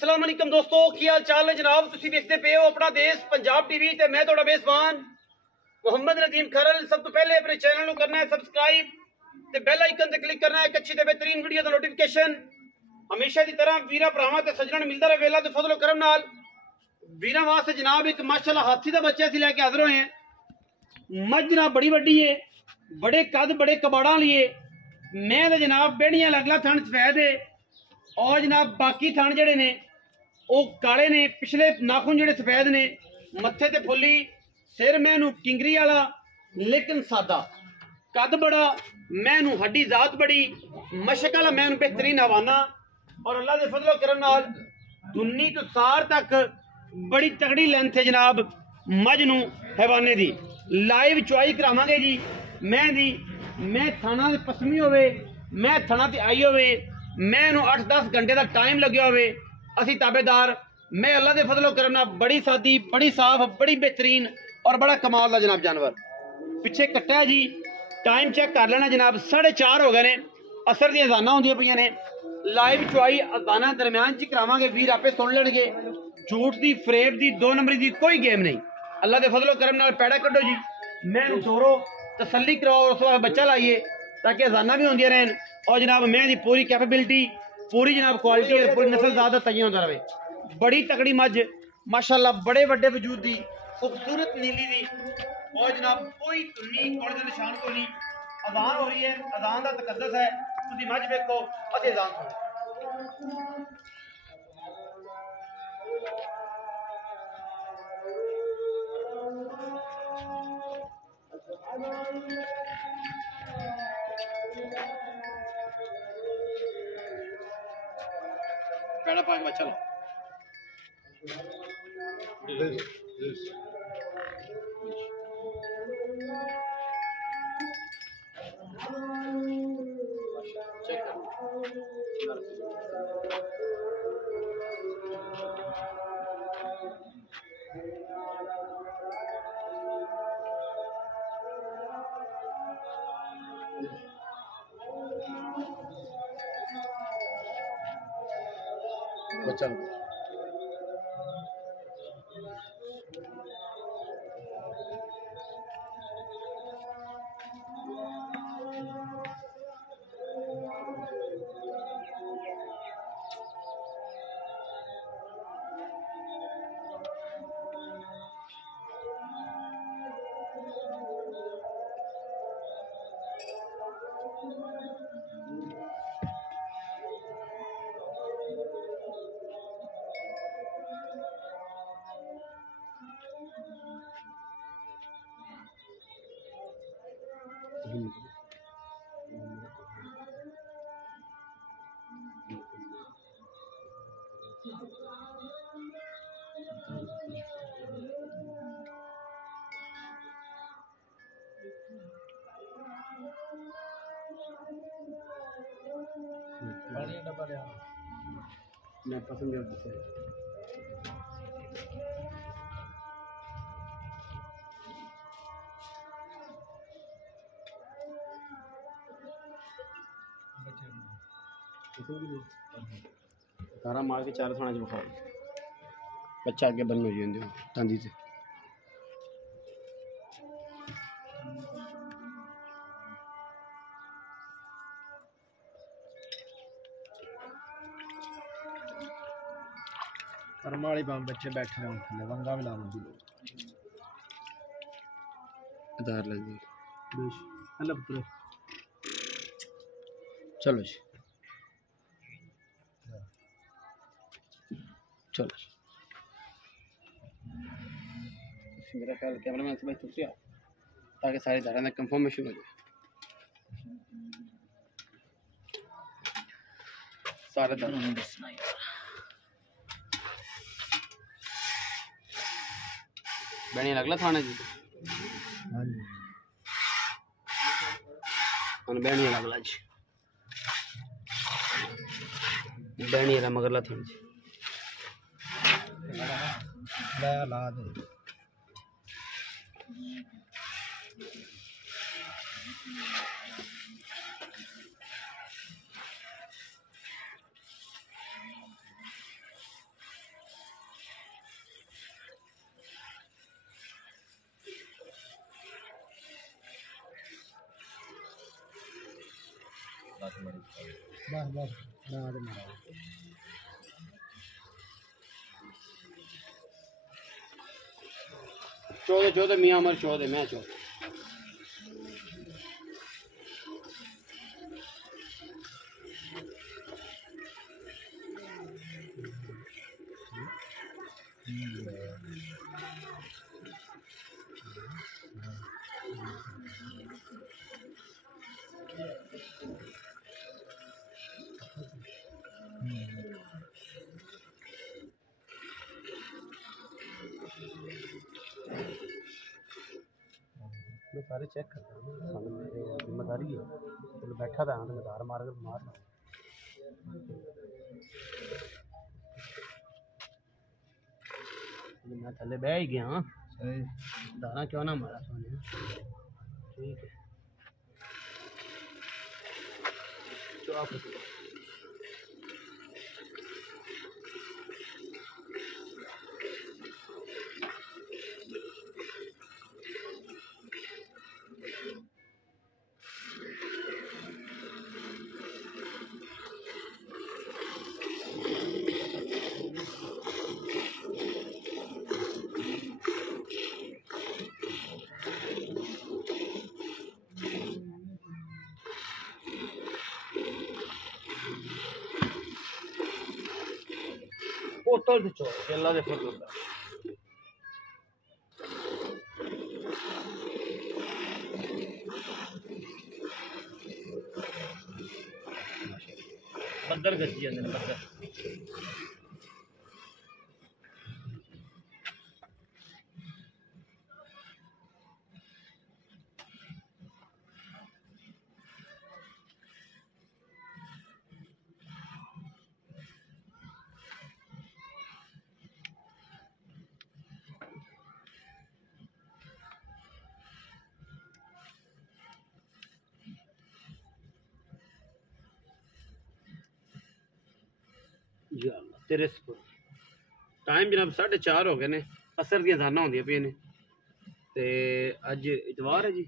अस्सलाम वालेकुम दोस्तों, की हाल चाल है जनाब। तुसीं देखते पे हो अपना देश पंजाब टीवी ते मैं तुहाडा मेज़बान मुहम्मद नदीम खरल। सब तो पहले अपने चैनल को करना है सबसक्राइब ते बेल आइकन ते क्लिक करना है एक अच्छी ते बेहतरीन वीडियो दा नोटिफिकेशन हमेशा की तरह वीरा भरावां ते सज्जणां नूं मिलदा रहे वेला ते फजलो करम नाल। वीरां वास्ते जनाब एक माशाअल्लाह हाथी दा बच्चा असीं लैके हाज़र होए हैं। मझ जनाब बड़ी वड्डी है, बड़े कद बड़े कबाड़ा लिए। मैं तो जनाब बेड़ियां लगला थन सफेद है और जनाब बाकी थन जड़े ने वो काले ने, पिछले नाखून जड़े सफेद ने, मत्थे ते फुल्ली, सिर मैनू किंगरी वाला लेकिन सादा, कद बड़ा मैनू हड्डी जात बड़ी, मशक वाला मैनू बेहतरीन हवाना और अल्लाह के फजलो करम नाल दुन्नी तो सार तक बड़ी तगड़ी लेंथ है जनाब मझ नू हैवाने दी। लाइव चुआई करावांगे जी मैं थाना ते पसमी होवे, मैं थाना ते आई होवे, मैनू 8-10 घंटे का टाइम लगे होवे, असी ताबेदार। मैं अल्लाह के फजलो करम नाल बड़ी सादी, बड़ी साफ, बड़ी बेहतरीन और बड़ा कमाल का जनाब जानवर पिछे कट्टा है जी। टाइम चेक कर लेना जनाब, 4:30 हो गए ने, असर दी अजाना होंदियां पईयां ने। लाइव चुआई अजाना दरम्यान च करावांगे, वीर आपे सुन लेंगे। झूठ दी, फरेब दी, 2 नंबरी दी कोई गेम नहीं। अल्लाह के फजलो करम नाल पैड़ा कड्डो जी, मैनू छोड़ो, तसल्ली कराओ, उस बाद बच्चा लाइए ताकि अजाना भी होंदियां रहन और जनाब मैं दी पूरी कैपेबिलिटी, पूरी जनाब क्वालिटी और पूरी नस्ल ज़्यादा तय होता रहे। बड़ी तकड़ी मझ माशाअल्लाह, बड़े बड़े वजूद दी, खूबसूरत नीली दी और जनाब कोई तुन्नी कोड़ दे निशान को नहीं। अजान हो रही है, अजान का तकद्दस है, तुसीं मझ वेखो असीं अजान सुनो। पैड़ा पाँच बच्चा लो चेक करो। बच्चा लो। मैं पसंद है तारा मार के 4 थाना च बुखा बच्चा अगे बंद हो जाते तांदी से। कर्म वाली बाम बच्चे बैठे रहे थले वंगा भी लावन दी आधार लग गई बेश हेलो पुत्र चलो जी चलो मेरा ख्याल कैमरा मैन से भाई तुसी आओ ताकि सारी धारा में कंफर्मेशन हो जाए। सारे धारा दसना यार बनी लगला थाने जी बैनी लगला जी बैनी मगरला थाने जी ला दे बस बस ना दे मारा चौदह चौदह मियाँ अमर चौदह मैं चौदह मैं सारे चेक करता हूँ जिम्मेदारी है तो बैठा था तो मैं धार मार कर मार मैं थले बह ही गया हाँ धारा क्यों ना मारा सोने ठीक है चलो आप पोर्टल से चौदह अल्लाह दे फजल दा बदर गजी अंदर बदर या अल्लाह तेरे सुपर टाइम जनाब 4:30 हो गए ने असर दी अज़ानां होंदियां पियां ने ते अज इतवार है जी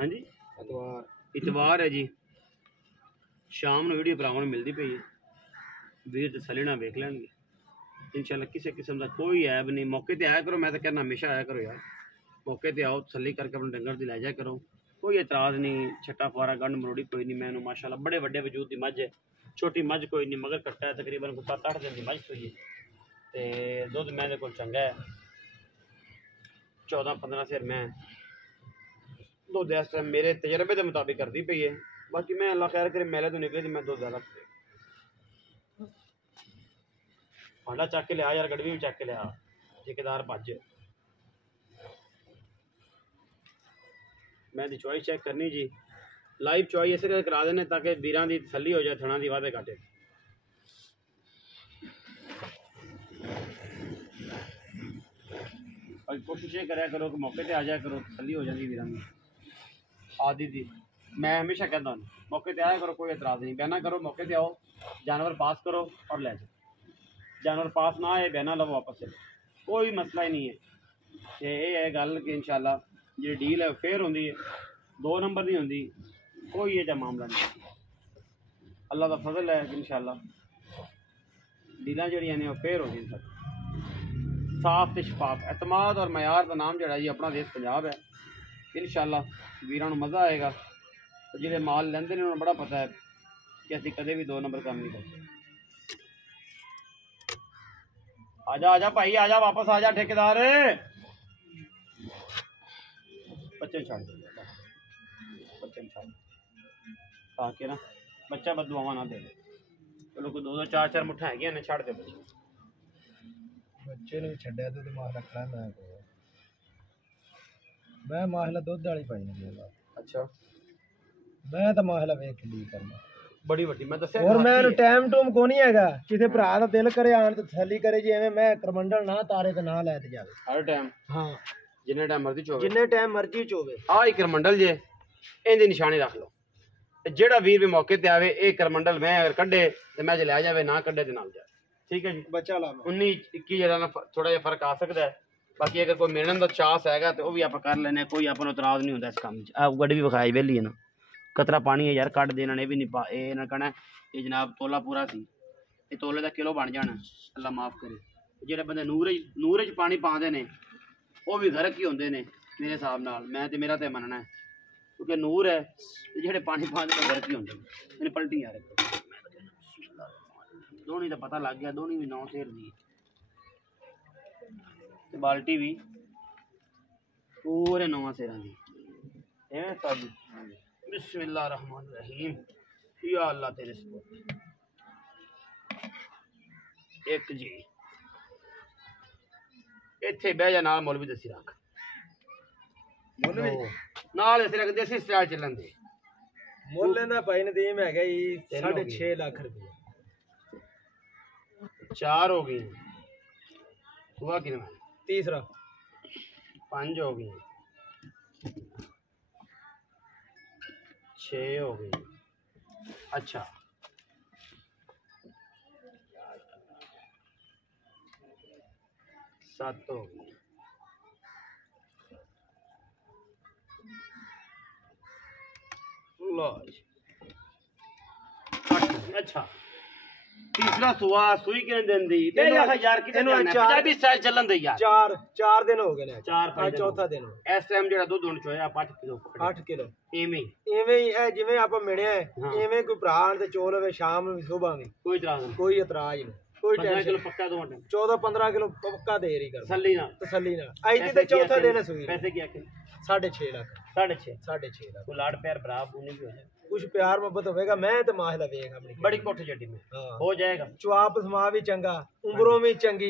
हाँ जी इतवार है जी शाम ਨੂੰ ਵੀਡੀਓ ਭਰਾਵਾਂ ਨੂੰ ਮਿਲਦੀ ਪਈ ਹੈ ਵੀਰ ਤਸੱਲੀ ਨਾਲ ਵੇਖ ਲੈਣਗੇ इंशाल्लाह किसी किस्म का कोई ऐब नहीं मौके ते आया करो मैं तो कहना हमेशा आया करो यार मौके ते आओ तसल्ली करके अपने डंगर दी लै जाया करो कोई एतराज़ नहीं छट्टा फुआरा गंढ मरोड़ी कोई नहीं मैनू माशाल्लाह बड़े वड्डे वजूद दी मझ है छोटी मझ कोई नहीं मगर कट्टा है तकरीबन 7-8 दिन की मझ हुई है तो दुध मैं को चंगा है 14-15 सिर मैं दुध इस टाइम मेरे तजर्बे के मुताबिक करती पई है बाकी मैं अल्लाह खैर करे मेले तो निकले तो मैं दुध ज़्यादा भांडा चक के लिया यार गड़वी भी चक के लिया ठेकेदार भज मैं दी चॉइस चेक करनी जी लाइव चॉइस इस करके करा देने ताकि वीरां दी तसल्ली हो जाए थणा दी वादे घाटे और कोशिश ये कराया करो कि मौके पे आ जाया करो तसल्ली हो जाती वीरां दी आदि दी मैं हमेशा कहता हूँ मौके पे आया करो कोई एतराज़ नहीं बहना करो मौके पे आओ जानवर पास करो और ले जाओ जानवर पास ना आए बहना लो वापस से कोई मसला ही नहीं है ये है गल कि इंशाल्लाह जी डील है फेयर होंगी है 2 नंबर नहीं होंगी कोई ये मामला नहीं अल्लाह का फजल है कि इंशाल्लाह डील जड़ियाँ ने फेयर हो सब साफ तो शफाफ एतमाद और मयार का नाम जड़ा जी अपना देश पंजाब है इंशाल्लाह वीरां नूं मज़ा आएगा जिहड़े माल लैंदे ने उन्होंने बड़ा पता है कि असीं कदे भी 2 नंबर काम नहीं करते आजा भाई आजा वापस आजा ठेकेदार बच्चे छाड़ बच्चे छाड़ ताकि ना बच्चा बदुआवा ना दे चलो कोई 2-2 4-4 मुठा है ने छाड़ दे बच्चे ने छड्या तो दिमाग रखना मैं माहला दुध वाली पाई नहीं अच्छा मैं तो माहला वेख ली करना बड़ी वड्डी मैं दस्या और मैं टाइम टूम को नहीं हैगा किसी भरा दा दिल करे आन ते तसल्ली करे जी एवें मैं करमंडल ना तारे ते ना लै ते जावे हर टाइम हां जिन्ने टाइम मर्जी चोवे जिन्ने टाइम मर्जी चोवे आ ही करमंडल जे इहदी निशानी रख लो ते जेड़ा वीर भी मौके ते आवे ए करमंडल मैं अगर कड्डे ते मैं जे लै जावे ना कड्डे ते ना जावे ठीक है जी बच्चा ला 19-21 जरा थोड़ा जिहा फर्क आ सकता है बाकी अगर कोई मिलने का चांस हैगा तो वह भी आप कर लेने कोई अपन एतराज नहीं होता इस काम गड्डी भी विखाई वेली है ना कतरा पानी है यार कट देना ने भी नहीं पा ये ना कहना ये जनाब तोला पूरा सी ये तोले का किलो बन जाना अल्लाह माफ करे जेडे बंदे नूर च पानी पाते ने वो भी गरक ही होंगे ने मेरे हिसाब नाल मैं ते मेरा ते मनना है क्योंकि नूर है ते जेडे पानी पाते ने गरक ही होंगे मैंने पलटी यार दोनी का पता लग गया दोनी भी 9 शेर दी ते बाल्टी भी पूरे 9 शेरां दी एवें सब बिस्मिल्लाह रहमान रहीम या अल्लाह तेरे एक जी इत्थे बह जा नाल मौलवी दसी रख मौलवी नाल इस रख देसी स्टाइल चलन दे ਮੁੱਲ ਦਾ ਭਾਈ ਨਦੀਮ ਹੈਗਾ ਜੀ 6.5 ਲੱਖ ਰੁਪਏ 4 हो गई हुआ कितना तीसरा 5 हो गई 6 हो गई अच्छा 7 हो गई लो जी 8 अच्छा तीसरा सुआ सुई किन दिन दी ते यार कितने पंजाबी स्टाइल चलन दे यार 4 दिन हो गए ने 4 चौथा दिन इस टाइम जेड़ा दूध होना चाहिए 8 किलो 8 किलो एवें ही जिवें ਆਪਾਂ ਮਿਲਿਆ ਐਵੇਂ ਕੋਈ ਭਰਾ ਤੇ ਚੋਲ ਹੋਵੇ ਸ਼ਾਮ ਨੂੰ ਵੀ ਸੁਬਾਹ ਵੀ ਕੋਈ ਇਤਰਾਜ਼ ਨਹੀਂ ਕੋਈ ਇਤਰਾਜ਼ ਨਹੀਂ ਕੋਈ 15 ਕਿਲੋ ਪੱਕਾ ਦੋ ਮਿੰਟ 14 15 ਕਿਲੋ ਪੱਕਾ ਦੇ ਰਹੀ ਕਰ ਤਸੱਲੀ ਨਾਲ ਅੱਜ ਤੇ ਚੌਥਾ ਦਿਨ ਹੈ ਸੂਈ ਪੈਸੇ ਕੀ ਆਖੇ 6.5 ਲੱਖ 6.5 ਲੱਖ ਕੋਈ ਲਾੜ ਪਿਆਰ ਭਰਾ ਬੂਨੀ ਵੀ ਹੋ ਜਾਏ कुछ प्यार मोहब्बत होगा मैं तो माहला वेख अपनी बड़ी कोठ जड्डी में हो जाएगा चुआप समा भी चंगा उम्रों भी चंगी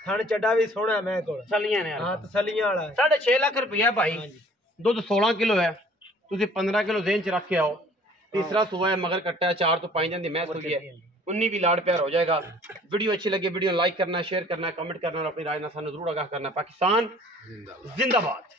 थन चड्डा भी सोहना मैं कोल तसलियां ने हां तसलियां वाला 6.5 लाख रुपया भाई दूध 16 किलो है तुसी 15 किलो जेन च रखे आओ तीसरा सुबह है मगर कट्टा 4 तो 5 जांदी मैं सुई है 19 भी लाड़ प्यार हो जाएगा वीडियो अच्छी लगी वीडियो लाइक करना शेयर करना कमेंट करना और अपनी राय ना सानू जरूर आगाह करना पाकिस्तान जिंदाबाद।